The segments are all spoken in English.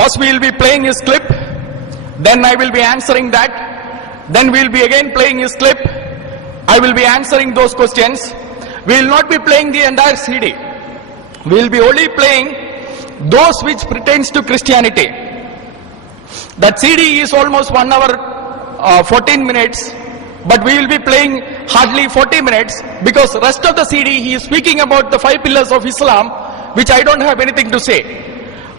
First we will be playing his clip, then I will be answering that, then we will be again playing his clip, I will be answering those questions. We will not be playing the entire CD. We will be only playing those which pertains to Christianity. That CD is almost 1 hour 14 minutes, but we will be playing hardly 40 minutes because rest of the CD he is speaking about the 5 pillars of Islam, which I don't have anything to say.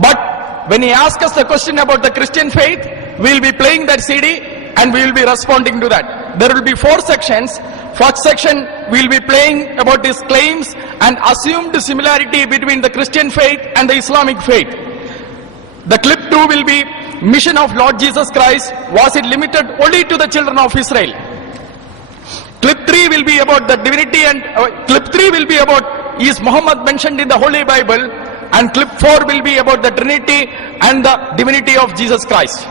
But when he asks us the question about the Christian faith, we will be playing that CD and we will be responding to that. There will be 4 sections. First section we will be playing about his claims and assumed similarity between the Christian faith and the Islamic faith. The clip 2 will be mission of Lord Jesus Christ. Was it limited only to the children of Israel? Clip 3 will be about the divinity and clip 3 will be about is Muhammad mentioned in the Holy Bible, and clip 4 will be about the Trinity and the divinity of Jesus Christ.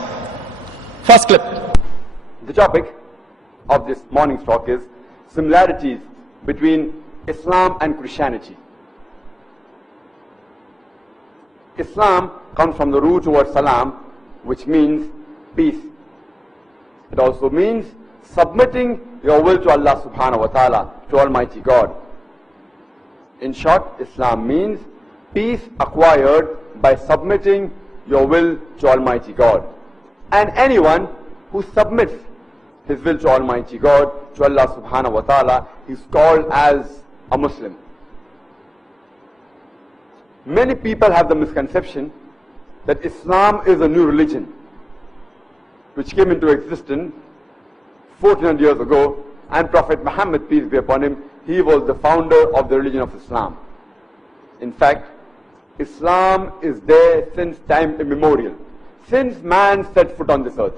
First clip. The topic of this morning's talk is similarities between Islam and Christianity. Islam comes from the root word salam, which means peace. It also means submitting your will to Allah subhanahu wa ta'ala, to Almighty God. In short, Islam means peace acquired by submitting your will to Almighty God. And anyone who submits his will to Almighty God, to Allah subhanahu wa ta'ala, is called as a Muslim. Many people have the misconception that Islam is a new religion which came into existence 1400 years ago, and Prophet Muhammad, peace be upon him, he was the founder of the religion of Islam. In fact, Islam is there since time immemorial, since man set foot on this earth.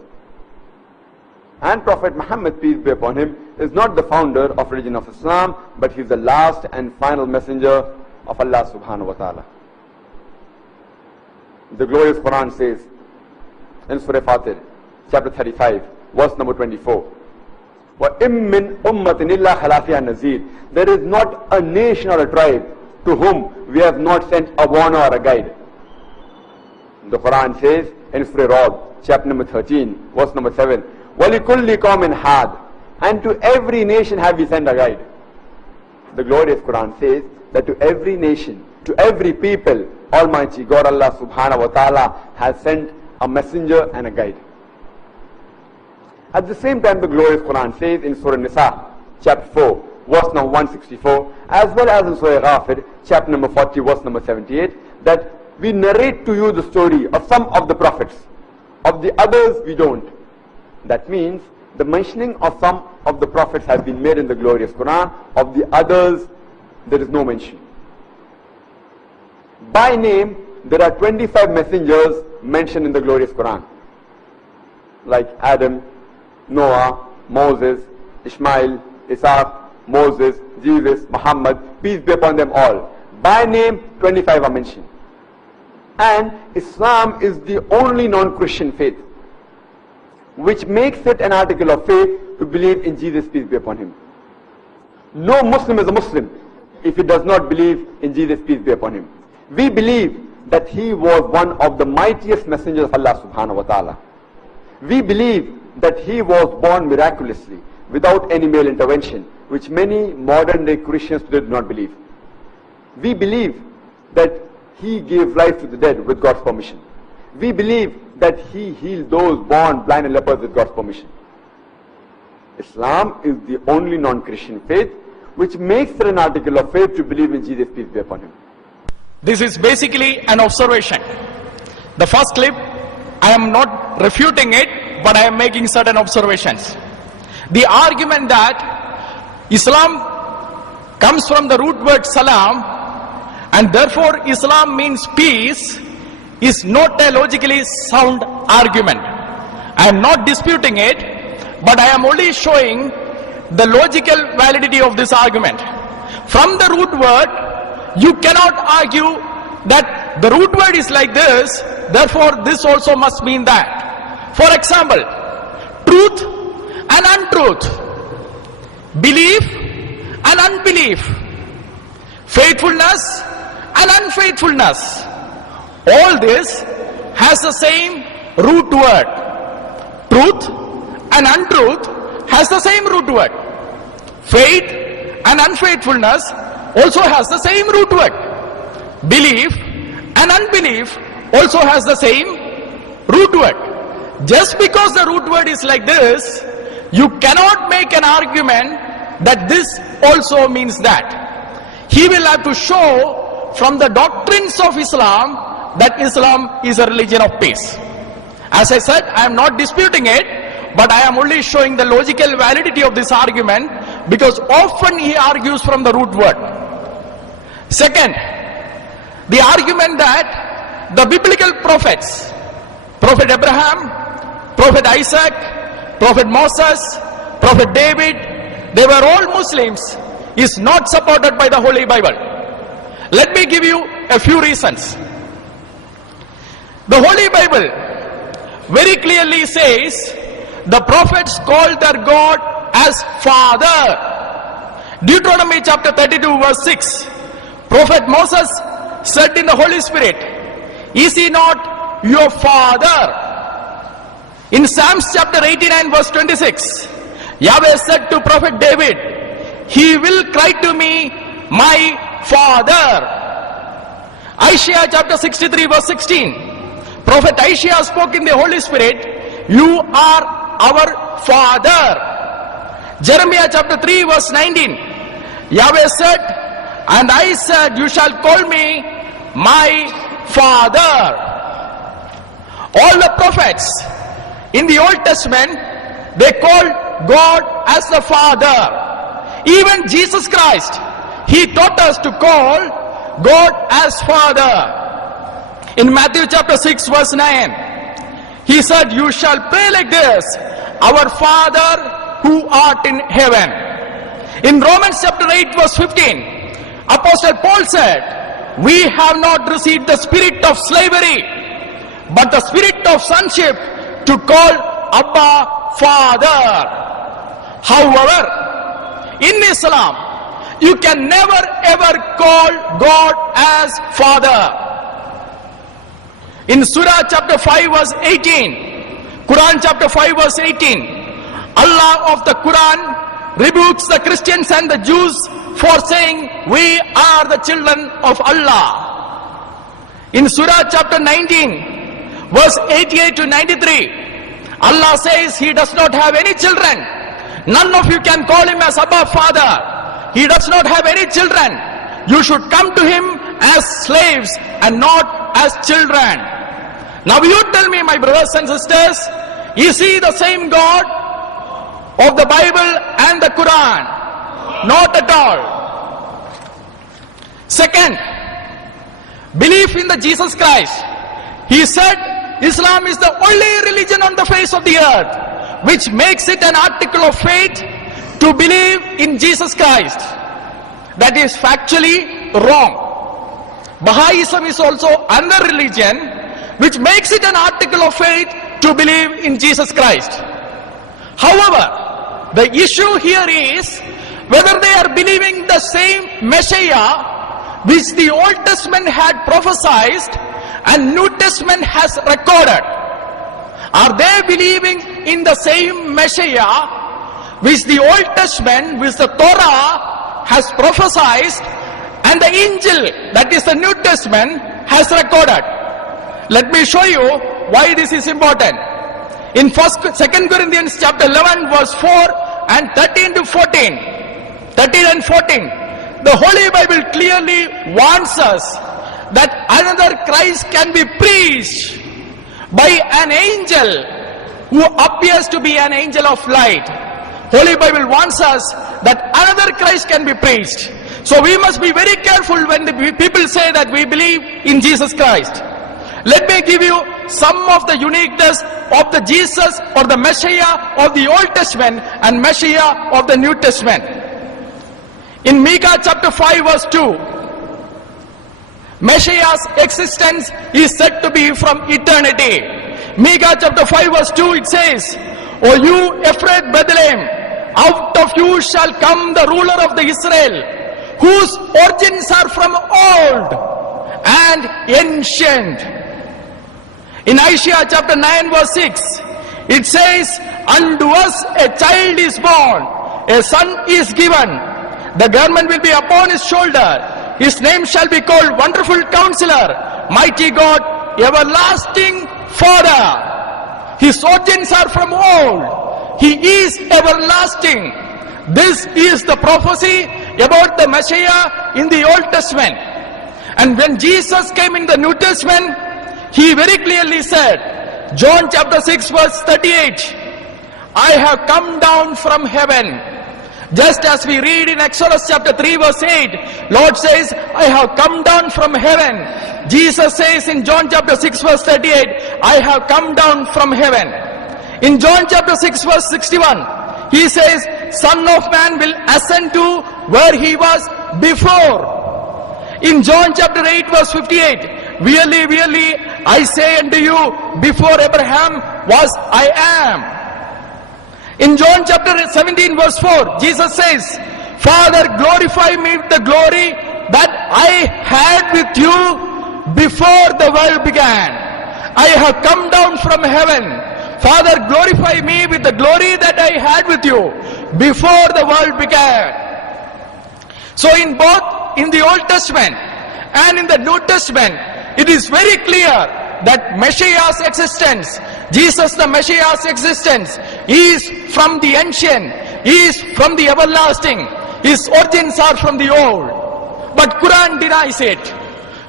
And Prophet Muhammad, peace be upon him, is not the founder of religion of Islam, but he is the last and final messenger of Allah subhanahu wa ta'ala. The glorious Quran says in Surah Fatir, chapter 35, verse number 24, وَإِم مِّنْ أُمَّةٍ إِلَّا خَلَا فِيهَا نَذِيرٌ. There is not a nation or a tribe to whom we have not sent a warner or a guide. The Quran says in Surah Ra'd, chapter number 13, verse number 7, وَلِكُلِّ قَوْمٍ حَادٍ. And to every nation have we sent a guide. The glorious Quran says that to every nation, to every people, Almighty God, Allah subhanahu wa ta'ala, has sent a messenger and a guide. At the same time, the glorious Quran says in Surah Nisa, chapter 4, verse number 164, as well as in Surah Ghafir, chapter number 40, verse number 78, that we narrate to you the story of some of the prophets. Of the others, we don't. That means the mentioning of some of the prophets has been made in the glorious Quran. Of the others, there is no mention. By name, there are 25 messengers mentioned in the glorious Quran, like Adam, Noah, Moses, Ishmael, Isaac, Moses, Jesus, Muhammad, peace be upon them all. By name, 25 are mentioned. And Islam is the only non-Christian faith which makes it an article of faith to believe in Jesus, peace be upon him. No Muslim is a Muslim if he does not believe in Jesus, peace be upon him. We believe that he was one of the mightiest messengers of Allah subhanahu wa ta'ala. We believe that he was born miraculously without any male intervention, which many modern day Christians today do not believe. We believe that he gave life to the dead with God's permission. We believe that he healed those born blind and lepers with God's permission. Islam is the only non-Christian faith which makes it an article of faith to believe in Jesus, peace be upon him. This is basically an observation. The first clip, I am not refuting it, but I am making certain observations. The argument that Islam comes from the root word salam and therefore Islam means peace is not a logically sound argument. I am not disputing it, but I am only showing the logical validity of this argument. From the root word, you cannot argue that the root word is like this, therefore this also must mean that. For example, truth and untruth, belief and unbelief, faithfulness and unfaithfulness, all this has the same root word. Truth and untruth has the same root word. Faith and unfaithfulness also has the same root word. Belief and unbelief also has the same root word. Just because the root word is like this, you cannot make an argument that this also means that. He will have to show from the doctrines of Islam that Islam is a religion of peace. As I said, I am not disputing it, but I am only showing the logical validity of this argument, because often he argues from the root word. Second, the argument that the biblical prophets, Prophet Abraham, Prophet Isaac, Prophet Moses, Prophet David, they were all Muslims, is not supported by the Holy Bible. Let me give you a few reasons. The Holy Bible very clearly says the prophets called their God as Father. Deuteronomy chapter 32 verse 6. Prophet Moses said in the Holy Spirit, "Is he not your Father?" In Psalms chapter 89 verse 26, Yahweh said to Prophet David, "He will cry to me, my Father." Isaiah chapter 63 verse 16, Prophet Isaiah spoke in the Holy Spirit, "You are our Father." Jeremiah chapter 3 verse 19, Yahweh said, "And I said, you shall call me my Father." All the prophets in the Old Testament, they called God as the Father. Even Jesus Christ, he taught us to call God as Father. In Matthew chapter 6 verse 9, he said, "You shall pray like this, our Father who art in heaven." In Romans chapter 8 verse 15, Apostle Paul said, "We have not received the spirit of slavery, but the spirit of sonship to call Abba Father." However, in Islam, you can never ever call God as Father. In Surah chapter 5 verse 18, Quran chapter 5 verse 18, Allah of the Quran rebukes the Christians and the Jews for saying, "We are the children of Allah." In Surah chapter 19 verse 88 to 93, Allah says he does not have any children. None of you can call him as Abba Father. He does not have any children. You should come to him as slaves and not as children. Now you tell me, my brothers and sisters, is he the same God of the Bible and the Quran? Not at all. Second, belief in the Jesus Christ. He said Islam is the only religion on the face of the earth which makes it an article of faith to believe in Jesus Christ. That is factually wrong. Baha'ism is also another religion which makes it an article of faith to believe in Jesus Christ. However, the issue here is whether they are believing the same Messiah which the Old Testament had prophesied and New Testament has recorded. Are they believing in the same Messiah which the Old Testament, which the Torah has prophesied, and the Injil, that is the New Testament, has recorded? Let me show you why this is important. In 2 Corinthians chapter 11 verse 4 and 13 to 14, 13 and 14, the Holy Bible clearly warns us that another Christ can be preached by an angel who appears to be an angel of light. Holy Bible warns us that another Christ can be preached. So we must be very careful when the people say that we believe in Jesus Christ. Let me give you some of the uniqueness of the Jesus or the Messiah of the Old Testament and Messiah of the New Testament. In Micah chapter 5 verse 2, Messiah's existence is said to be from eternity. Micah chapter 5 verse 2, it says, "O you Ephraim Bethlehem, out of you shall come the ruler of the Israel, whose origins are from old and ancient." In Isaiah chapter 9 verse 6, it says, unto us a child is born, a son is given, the government will be upon his shoulder, his name shall be called Wonderful Counselor, Mighty God, Everlasting Father. His origins are from old, he is everlasting. This is the prophecy about the Messiah in the Old Testament. And when Jesus came in the New Testament, he very clearly said, John chapter 6 verse 38, I have come down from heaven. Just as we read in Exodus chapter 3 verse 8, Lord says, I have come down from heaven. Jesus says in John chapter 6 verse 38, I have come down from heaven. In John chapter 6 verse 61, he says, Son of Man will ascend to where he was before. In John chapter 8 verse 58, Verily, verily, I say unto you, before Abraham was I am. In John chapter 17 verse 4, Jesus says, Father, glorify me with the glory that I had with you before the world began. I have come down from heaven. Father, glorify me with the glory that I had with you before the world began. So in both in the Old Testament and in the New Testament, it is very clear that Messiah's existence, Jesus the Messiah's existence, is from the ancient, is from the everlasting. His origins are from the old. But Quran denies it.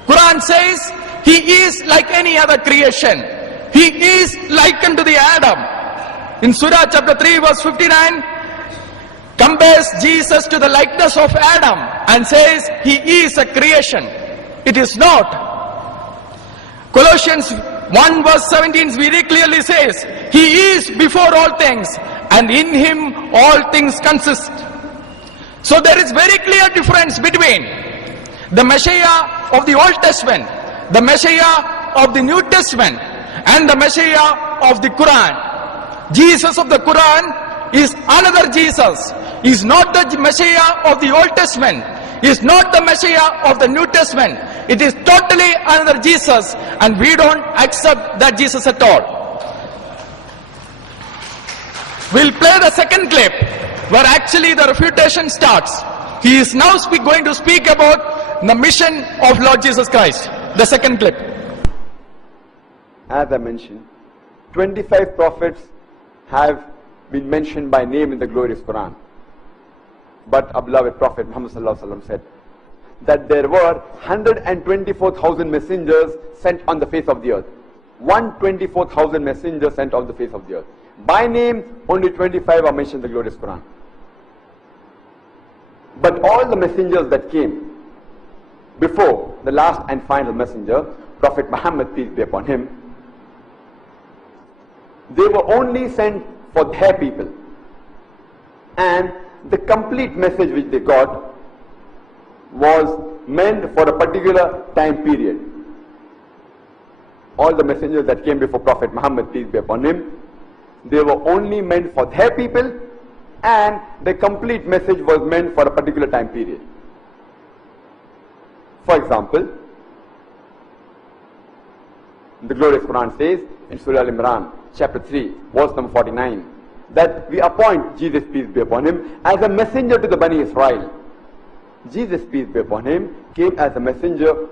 Quran says he is like any other creation. He is likened to the Adam. In Surah chapter 3 verse 59, compares Jesus to the likeness of Adam and says he is a creation. It is not. Colossians 1 verse 17 very clearly says, he is before all things and in him all things consist. So there is very clear difference between the Messiah of the Old Testament, the Messiah of the New Testament, and the Messiah of the Quran. Jesus of the Quran is another Jesus. He is not the Messiah of the Old Testament. He is not the Messiah of the New Testament. It is totally another Jesus, and we don't accept that Jesus at all. We'll play the second clip where actually the refutation starts. He is now going to speak about the mission of Lord Jesus Christ. The second clip. As I mentioned, 25 prophets have been mentioned by name in the glorious Quran. But our beloved Prophet Muhammad said that there were 124,000 messengers sent on the face of the earth. 124,000 messengers sent on the face of the earth. By name, only 25 are mentioned in the glorious Quran. But all the messengers that came before the last and final messenger, Prophet Muhammad, peace be upon him, they were only sent for their people. And the complete message which they got was meant for a particular time period. All the messengers that came before Prophet Muhammad, peace be upon him, they were only meant for their people, and the complete message was meant for a particular time period. For example, the glorious Quran says in Surah Al-Imran, chapter 3, verse number 49, that we appoint Jesus, peace be upon him, as a messenger to the Bani Israel. Jesus, peace be upon him, came as a messenger